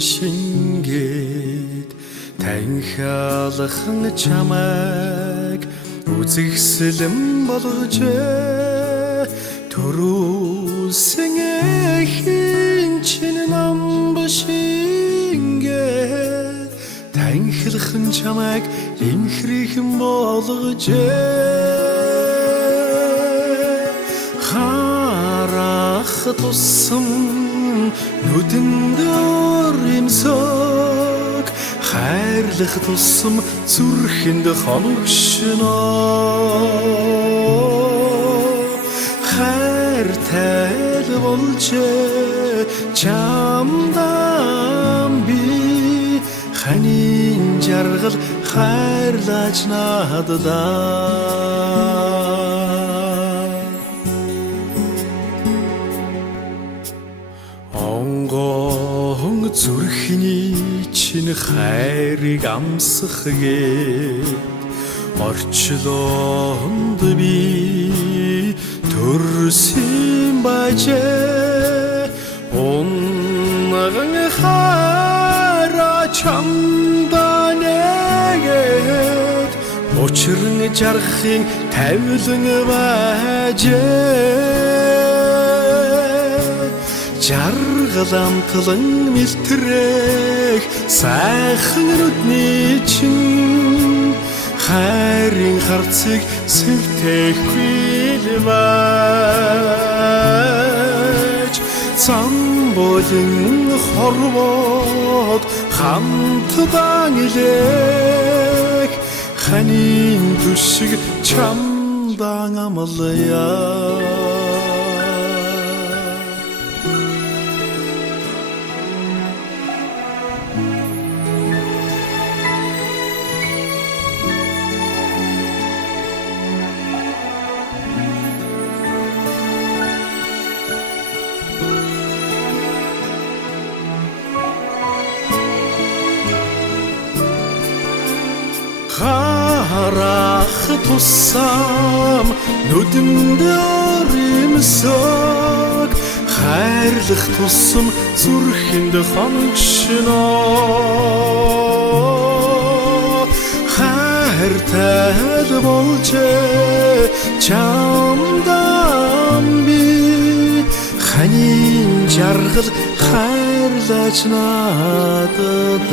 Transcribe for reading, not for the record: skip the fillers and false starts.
шингээд танхиалхан чамайг үзэгсэлэн болгож төрүүлсэн эхийн чинь намбашингээд танхилхан чамайг инхрихэн болгож харах тусам нүдэнд имсог хайрлах тусам зүрхэнд хоногшно хайртай болж чамдан би ханин жаргал хайрлаж надад онгон зүрхний чинь хайрыг амсахгээд орчлоонд би төрсөн бажээ унган хайра чамдан нэгэд учран жарахын тавилан бажээ жаргал амтлан мэлтрэх сайхан нүдний чинь хайрын харцыг сэвтэхгүй л байж цам болон хорвоод хамтдаа нэлэх ханин түшиг чамдан амлая харах тусам нүдэнд имсог хайрлах тусам зүрхэнд хоногшно хайртай болж чамдан би ханин жаргал хайрлаж надад